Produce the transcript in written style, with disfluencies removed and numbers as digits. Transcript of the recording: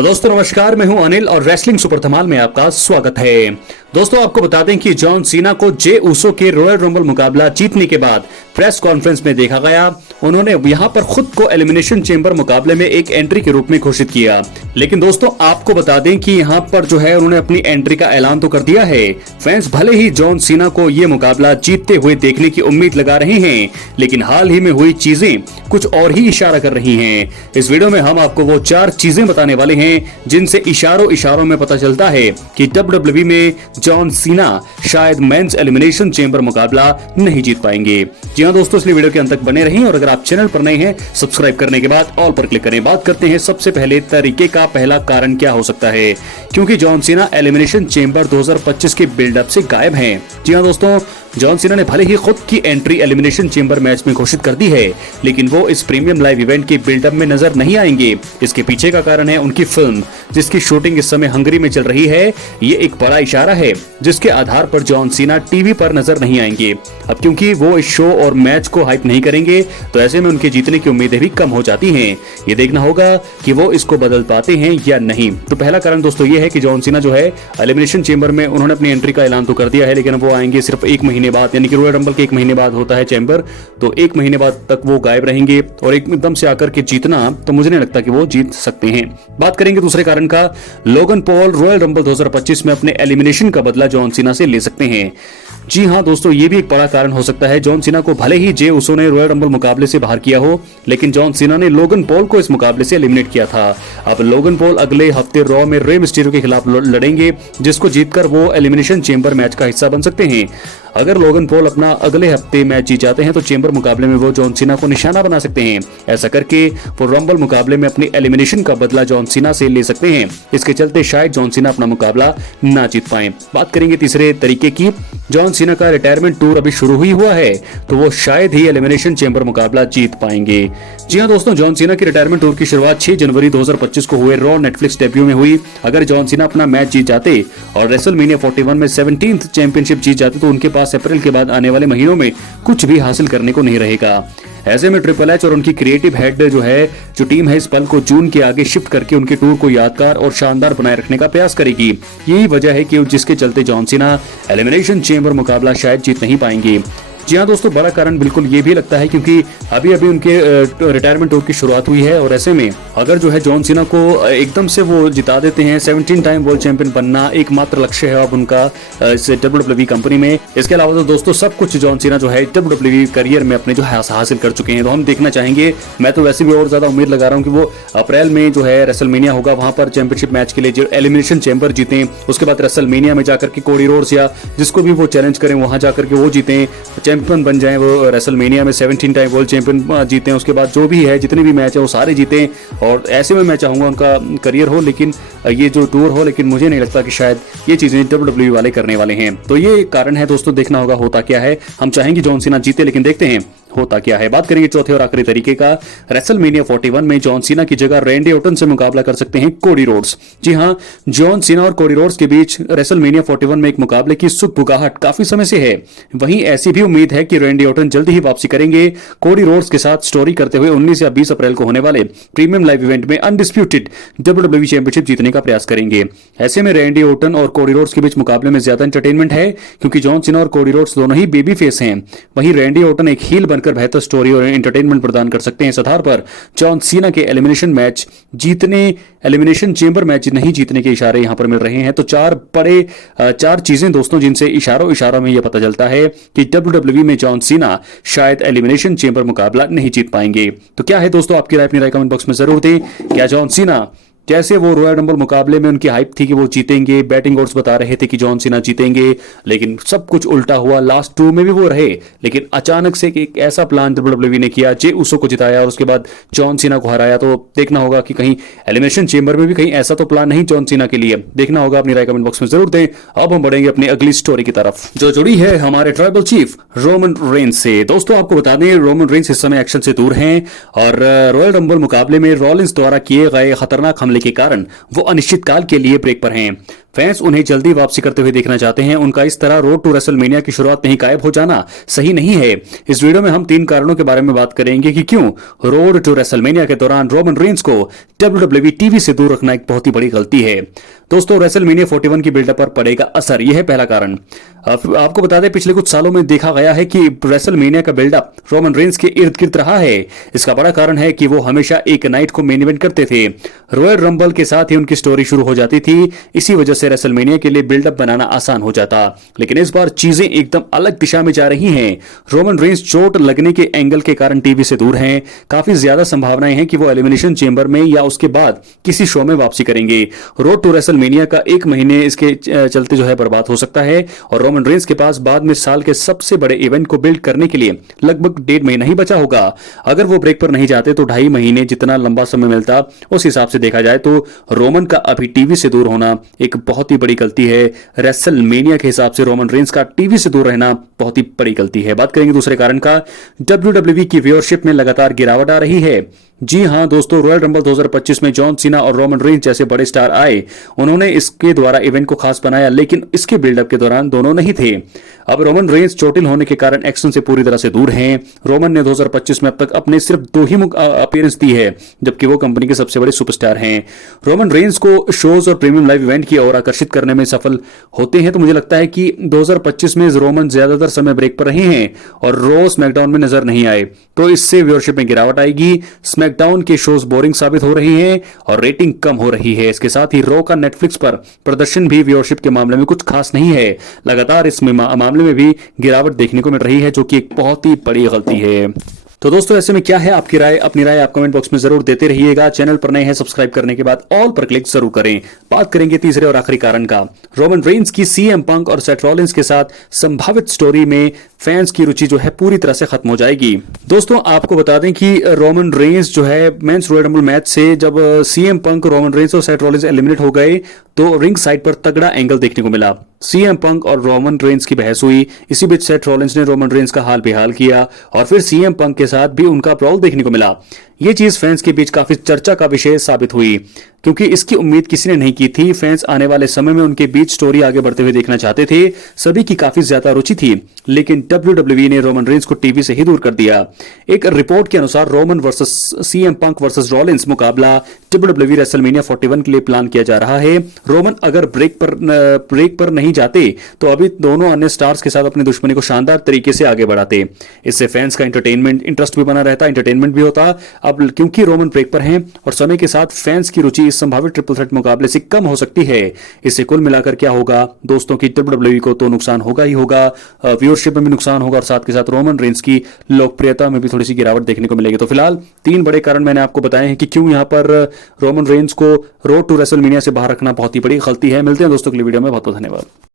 तो दोस्तों नमस्कार, मैं हूं अनिल और रेसलिंग सुपर धमाल में आपका स्वागत है। दोस्तों आपको बता दें कि जॉन सीना को जे ऊसो के रॉयल रंबल मुकाबला जीतने के बाद प्रेस कॉन्फ्रेंस में देखा गया, उन्होंने यहां पर खुद को एलिमिनेशन चेंबर मुकाबले में एक एंट्री के रूप में घोषित किया। लेकिन दोस्तों आपको बता दें कि यहां पर जो है उन्होंने अपनी एंट्री का ऐलान तो कर दिया है। फैंस भले ही जॉन सीना को ये मुकाबला जीतते हुए देखने की उम्मीद लगा रहे हैं, लेकिन हाल ही में हुई चीजें कुछ और ही इशारा कर रही हैं। इस वीडियो में हम आपको वो 4 चीजें बताने वाले हैं जिनसे इशारों में पता चलता है कि WWE में जॉन सीना शायद मेंस एलिमिनेशन चेंबर मुकाबला नहीं जीत पाएंगे। जी हां दोस्तों, इसलिए वीडियो के अंत तक बने रहें और अगर आप चैनल पर नए हैं सब्सक्राइब करने के बाद ऑल पर क्लिक करें। बात करते हैं सबसे पहले तरीके का। पहला कारण क्या हो सकता है? क्योंकि जॉन सीना एलिमिनेशन चेंबर 2025 के बिल्डअप से गायब हैं। जी हां दोस्तों, जॉन सीना ने भले ही खुद की एंट्री एलिमिनेशन चेंबर मैच में घोषित कर दी है, लेकिन वो इस प्रीमियम लाइव इवेंट के बिल्डअप में नजर नहीं आएंगे। इसके पीछे का कारण है उनकी फिल्म, जिसकी शूटिंग इस समय हंगरी में चल रही है। ये एक बड़ा इशारा है जिसके आधार पर जॉन सीना टीवी पर नजर नहीं आएंगे। अब क्योंकि वो इस शो और मैच को हाइप नहीं करेंगे, तो ऐसे में उनके जीतने की उम्मीदें भी कम हो जाती हैं। ये देखना होगा कि वो इसको बदल पाते हैं या नहीं। तो पहला कारण दोस्तों ये है कि जॉन सीना जो है एलिमिनेशन चेंबर में उन्होंने अपनी एंट्री का ऐलान तो कर दिया है, लेकिन वो आएंगे सिर्फ 1 महीने बाद, यानी कि रॉयल रंबल के 1 महीने बाद होता है चैंबर, तो 1 महीने बाद तक वो गायब रहेंगे। और एकदम से आकर के जीतना तो मुझे नहीं लगता कि वो जीत सकते हैं। बात करेंगे दूसरे कारण का। लोगन पॉल रॉयल रंबल 2025 में अपने एलिमिनेशन का बदला जॉन सीना से ले सकते हैं। जी हां दोस्तों, ये भी एक बड़ा कारण हो सकता है। जॉन सीना को भले ही जे ऊसो ने रॉयल रंबल मुकाबले से बाहर किया हो, लेकिन जॉन सीना ने लोगन पॉल को इस मुकाबले से एलिमिनेट किया था। अब लोगन पॉल अगले हफ्ते रॉ में रे मिस्टीरियो के खिलाफ लड़ेंगे, जिसको जीतकर वो एलिमिनेशन चेंबर मैच का हिस्सा बन सकते हैं। अगर लोगन पॉल अपना अगले हफ्ते मैच जीत जाते हैं तो चेंबर मुकाबले में वो जॉन सीना को निशाना बना सकते हैं। ऐसा करके वो रंबल मुकाबले में अपनी एलिमिनेशन का बदला जॉन सीना से ले सकते हैं। इसके चलते शायद जॉन सीना अपना मुकाबला ना जीत पाए। बात करेंगे तीसरे तरीके की। जॉन सीना का रिटायरमेंट टूर अभी शुरू ही हुआ है, तो वो शायद ही एलिमिनेशन चेंबर मुकाबला जीत पाएंगे। जी हां दोस्तों, जॉन सीना की रिटायरमेंट टूर की शुरुआत 6 जनवरी 2025 को हुए रॉ नेटफ्लिक्स डेब्यू में हुई। अगर जॉन सीना अपना मैच जीत जाते और रेसलमेनिया 41 में 17th चैंपियनशिप जीत जाते, तो उनके पास अप्रैल के बाद आने वाले महीनों में कुछ भी हासिल करने को नहीं रहेगा। ऐसे में ट्रिपल एच और उनकी क्रिएटिव हेड जो टीम है, इस पल को जून के आगे शिफ्ट करके उनके टूर को यादगार और शानदार बनाए रखने का प्रयास करेगी। यही वजह है कि जिसके चलते जॉन सीना एलिमिनेशन चेंबर मुकाबला शायद जीत नहीं पाएंगे। जी हाँ दोस्तों, बड़ा कारण बिल्कुल ये भी लगता है क्योंकि अभी उनके रिटायरमेंट टूर की शुरुआत हुई है, और ऐसे में अगर जो है जॉन सीना को एकदम से वो जिता देते हैं, 17 टाइम वर्ल्ड चैंपियन बनना एकमात्र लक्ष्य है अब उनका इस WWE कंपनी में। इसके अलावा तो दोस्तों सब कुछ जॉन सीना जो है WWE करियर में अपने जो है हासिल कर चुके हैं, तो हम देखना चाहेंगे। मैं तो वैसे भी और ज्यादा उम्मीद लगा रहा हूँ कि वो अप्रैल में जो है रेसलमेनिया होगा, वहां पर चैंपियनशिप मैच के लिए जो एलिमिनेशन चैंबर जीते, उसके बाद रेसलमेनिया में जाकर के कोडी रोड्स या जिसको भी वो चैलेंज करें वहां जाकर के वो जीते, चैंपियन बन जाए, वो रेसलमेनिया में 17 टाइम वर्ल्ड चैंपियन जीते। उसके बाद जो भी है जितने भी मैच है वो सारे जीते, और ऐसे में मैं चाहूंगा उनका करियर हो, लेकिन ये जो टूर हो, लेकिन मुझे नहीं लगता कि शायद ये चीजें WWE वाले करने वाले हैं। तो ये कारण है दोस्तों, देखना होगा होता क्या है। हम चाहेंगे जॉन सीना जीते, लेकिन देखते हैं होता क्या है। बात करेंगे चौथे और आखिरी तरीके का। रेसलमेनिया 41 में जॉन सीना की जगह रैंडी ऑर्टन से मुकाबला कर सकते हैं कोडी रोड्स। जी हां, जॉन सीना और कोडी रोड्स के बीच रेसलमेनिया 41 में एक मुकाबले की सुगबुगाहट काफी समय से है। वहीं ऐसी भी उम्मीद है कि रैंडी ऑर्टन जल्दी ही वापसी करेंगे, कोडी रोड्स के साथ स्टोरी करते हुए 19 या 20 अप्रैल को होने वाले प्रीमियम लाइव इवेंट में अनडिस्प्यूटेड WWE चैंपियनशिप जीतने का प्रयास करेंगे। ऐसे में रैंडी ऑर्टन और कोडी रोड्स के बीच मुकाबले में ज्यादा एंटरटेनमेंट है, क्योंकि जॉन सीना और कोडी रोड्स दोनों ही बेबी फेस हैं। वहीं रैंडी ऑर्टन एक हील बनकर बेहतर स्टोरी और एंटरटेनमेंट प्रदान कर सकते हैं। इस आधार पर जॉन सीना के एलिमिनेशन चेंबर मैच नहीं जीतने के इशारे यहां पर मिल रहे हैं। तो 4 चीजें दोस्तों जिनसे इशारों में यह पता चलता है कि WWE में जॉन सीना शायद एलिमिनेशन चेंबर मुकाबला नहीं जीत पाएंगे। तो क्या है दोस्तों आपकी राय? अपनी राय कमेंट बॉक्स में जरूर दें। क्या जॉन सीना जैसे वो रॉयल रंबल मुकाबले में उनकी हाइप थी कि वो जीतेंगे, बैटिंग ओड्स बता रहे थे कि जॉन सीना जीतेंगे, लेकिन सब कुछ उल्टा हुआ। लास्ट 2 में भी वो रहे, लेकिन अचानक से एक ऐसा प्लान WWE ने किया, जे ऊसो को जिताया और उसके बाद जॉन सीना को हराया। तो देखना होगा कि कहीं एलिमिनेशन चेंबर में भी कहीं ऐसा तो प्लान नहीं जॉन सीना के लिए। देखना होगा, अपनी राय कमेंट बॉक्स में जरूर दें। अब हम बढ़ेंगे अपनी अगली स्टोरी की तरफ, जो जुड़ी है हमारे ट्राइबल चीफ रोमन रेंस से। दोस्तों आपको बता दें, रोमन रेंस इस समय एक्शन से दूर हैं और रॉयल रंबल मुकाबले में रॉलिंस द्वारा किए गए खतरनाक हमले के कारण वो अनिश्चितकाल के लिए ब्रेक पर हैं। फैंस उन्हें जल्दी वापसी करते हुए देखना चाहते हैं। उनका इस तरह रोड टू रेसलमेनिया की शुरुआत में ही गायब हो जाना सही नहीं है। इस वीडियो में हम 3 कारणों के बारे में बात करेंगे कि क्यों रोड टू रेसलमेनिया के दौरान रोमन रेंस को WWE टीवी से दूर रखना एक बहुत ही बड़ी गलती है। दोस्तों, रेसलमेनिया 41 की बिल्डअप पर पड़ेगा असर, यह है पहला कारण। आपको बता दें, पिछले कुछ सालों में देखा गया है कि रेसलमेनिया का बिल्डअप रोमन रेंस के इर्द गिर्द रहा है। इसका बड़ा कारण है कि वो हमेशा एक नाइट को मेन इवेंट करते थे। रॉयल रंबल के साथ ही उनकी स्टोरी शुरू हो जाती थी। इसी वजह से रेसलमेनिया के लिए बिल्डअप बनाना आसान हो जाता। लेकिन इस बार चीजें एकदम अलग दिशा में जा रही हैं। रोमन रेंस चोट लगने के एंगल के कारण टीवी से दूर हैं। काफी ज्यादा संभावनाएं हैं कि वो एलिमिनेशन चेंबर में या उसके बाद किसी शो में वापसी करेंगे। रोड टू रेसलमेनिया का 1 महीने इसके चलते जो है बर्बाद हो सकता है और रोमन रेंस के पास बाद में साल के सबसे बड़े इवेंट को बिल्ड करने के लिए लगभग 1.5 महीना ही बचा होगा। अगर वो ब्रेक पर नहीं जाते तो 2.5 महीने जितना लंबा समय मिलता, उस हिसाब से देखा जाए तो रोमन का अभी टीवी से दूर होना एक बहुत ही बड़ी गलती है। रेसलमेनिया के हिसाब से रोमन रेंस का टीवी से दूर रहना बहुत ही बड़ी गलती है। बात करेंगे दूसरे कारण का। WWE की व्यूअरशिप में लगातार गिरावट आ रही है। जी हां दोस्तों, रॉयल रंबल 2025 में जॉन सीना और रोमन रेंस जैसे बड़े स्टार आए। उन्होंने इसके द्वारा इवेंट को खास बनाया, लेकिन इसके बिल्डअप के दौरान दोनों नहीं थे। अब रोमन रेंस चोटिल होने के कारण एक्शन से पूरी तरह से दूर हैं। रोमन ने 2025 में अब तक अपने सिर्फ 2 ही अपीयरेंस दी है, जबकि वो कंपनी के सबसे बड़े सुपरस्टार हैं। रोमन रेंस को शोज और प्रीमियम लाइव इवेंट की ओर आकर्षित करने में सफल होते हैं, तो मुझे लगता है कि 2025 में रोमन ज्यादातर समय ब्रेक पर रहे हैं और रो स्मैकडाउन में नजर नहीं आए, तो इससे व्यूअरशिप में गिरावट आएगी। स्मैकडाउन के शोज बोरिंग साबित हो रही हैं और रेटिंग कम हो रही है। इसके साथ ही रो का नेटफ्लिक्स पर प्रदर्शन भी व्यूअरशिप के मामले में कुछ खास नहीं है। लगातार इस मामले में भी गिरावट देखने को मिल रही है, जो कि एक बहुत ही बड़ी गलती है। तो दोस्तों, ऐसे में क्या है आपकी राय? अपनी राय आप कमेंट बॉक्स में जरूर देते रहिएगा। चैनल पर नए हैं, सब्सक्राइब करने के बाद ऑल पर क्लिक जरूर करें। बात करेंगे तीसरे और आखिरी कारण का। रोमन रेंस की CM पंक और सेथ रॉलिंस के साथ संभावित स्टोरी में फैंस की रुचि जो है पूरी तरह से खत्म हो जाएगी। दोस्तों, आपको बता दें कि रोमन रेंस जो है मेंस रॉयल रंबल मैच से जब CM पंक, रोमन रेंस और सेथ रॉलिंस एलिमिनेट हो गए तो रिंग साइड पर तगड़ा एंगल देखने को मिला। CM पंक और रोमन रेंस की बहस हुई। इसी बीच सेथ रॉलिंस ने रोमन रेंस का हाल बेहाल किया और फिर CM पंक के साथ भी उनका ब्रॉल देखने को मिला। ये चीज फैंस के बीच काफी चर्चा का विषय साबित हुई, क्योंकि इसकी उम्मीद किसी ने नहीं की थी। फैंस आने वाले समय में उनके बीच स्टोरी आगे बढ़ते हुए देखना चाहते थे। सभी की काफी ज्यादा रुचि थी, लेकिन WWE ने रोमन रेंस को टीवी से ही दूर कर दिया। एक रिपोर्ट के अनुसार रोमन वर्सेस CM पंक वर्सेस रॉलिंस मुकाबला WWE रेसलमेनिया 41 के लिए प्लान किया जा रहा है। रोमन अगर ब्रेक पर नहीं जाते तो अभी दोनों अन्य स्टार्स के साथ अपनी दुश्मनी को शानदार तरीके से आगे बढ़ाते। इससे फैंस का इंटरेस्ट भी बना रहता, एंटरटेनमेंट भी होता। अब क्योंकि रोमन ब्रेक पर हैं और समय के साथ फैंस की रुचि इस संभावित ट्रिपल थ्रेट मुकाबले से कम हो सकती है। इससे कुल मिलाकर क्या होगा दोस्तों की WWE को तो नुकसान होगा ही होगा, व्यूअरशिप में भी नुकसान होगा और साथ के साथ रोमन रेंस की लोकप्रियता में भी थोड़ी सी गिरावट देखने को मिलेगी। तो फिलहाल 3 बड़े कारण मैंने आपको बताए हैं कि क्यों यहां पर रोमन रेंस को रोड टू रेसलमेनिया से बाहर रखना बहुत ही बड़ी गलती है। मिलते हैं दोस्तों अगली वीडियो में। बहुत बहुत धन्यवाद।